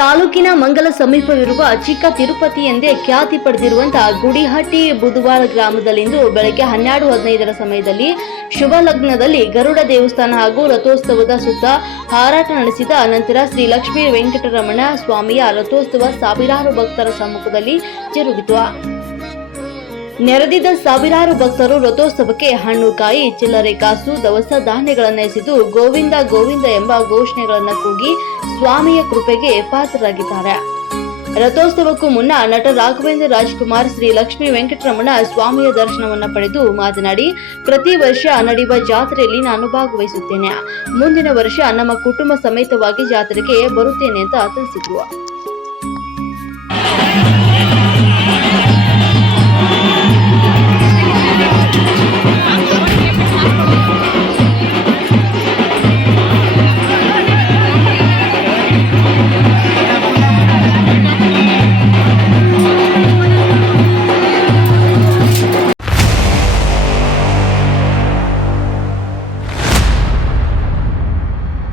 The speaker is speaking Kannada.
ತಾಲೂಕಿನ ಮಂಗಲ ಸಮೀಪವಿರುವ ಚಿಕ್ಕ ತಿರುಪತಿ ಎಂದೇ ಖ್ಯಾತಿ ಪಡೆದಿರುವಂತಹ ಗುಡಿಹಟ್ಟಿ ಬುಧವಾರ ಗ್ರಾಮದಲ್ಲಿಂದು ಬೆಳಗ್ಗೆ ಹನ್ನೆರಡು ಹದಿನೈದರ ಸಮಯದಲ್ಲಿ ಶುಭ ಲಗ್ನದಲ್ಲಿ ಗರುಡ ದೇವಸ್ಥಾನ ಹಾಗೂ ರಥೋತ್ಸವದ ಸುತ್ತ ಹಾರಾಟ ನಡೆಸಿದ ನಂತರ ಶ್ರೀ ಲಕ್ಷ್ಮೀ ವೆಂಕಟರಮಣ ಸ್ವಾಮಿಯ ರಥೋತ್ಸವ ಸಾವಿರಾರು ಭಕ್ತರ ಸಮ್ಮುಖದಲ್ಲಿ ಜರುಗಿತು. ನೆರೆದಿದ್ದ ಸಾವಿರಾರು ಭಕ್ತರು ರಥೋತ್ಸವಕ್ಕೆ ಹಣ್ಣು ಕಾಯಿ, ಚಿಲ್ಲರೆ ಕಾಸು, ದವಸ ಧಾನ್ಯಗಳನ್ನು ಎಸೆದು ಗೋವಿಂದ ಗೋವಿಂದ ಎಂಬ ಘೋಷಣೆಗಳನ್ನು ಕೂಗಿ ಸ್ವಾಮಿಯ ಕೃಪೆಗೆ ಪಾತ್ರರಾಗಿದ್ದಾರೆ. ರಥೋತ್ಸವಕ್ಕೂ ಮುನ್ನ ನಟ ರಾಘವೇಂದ್ರ ರಾಜ್ಕುಮಾರ್, ಶ್ರೀ ಲಕ್ಷ್ಮೀ ವೆಂಕಟರಮಣ ಸ್ವಾಮಿಯ ದರ್ಶನವನ್ನು ಪಡೆದು ಮಾತನಾಡಿ, ಪ್ರತಿ ವರ್ಷ ನಡೆಯುವ ಜಾತ್ರೆಯಲ್ಲಿ ನಾನು ಭಾಗವಹಿಸುತ್ತೇನೆ. ಮುಂದಿನ ವರ್ಷ ನಮ್ಮ ಕುಟುಂಬ ಸಮೇತವಾಗಿ ಜಾತ್ರೆಗೆ ಬರುತ್ತೇನೆ ಅಂತ ತಿಳಿಸಿದ್ರು.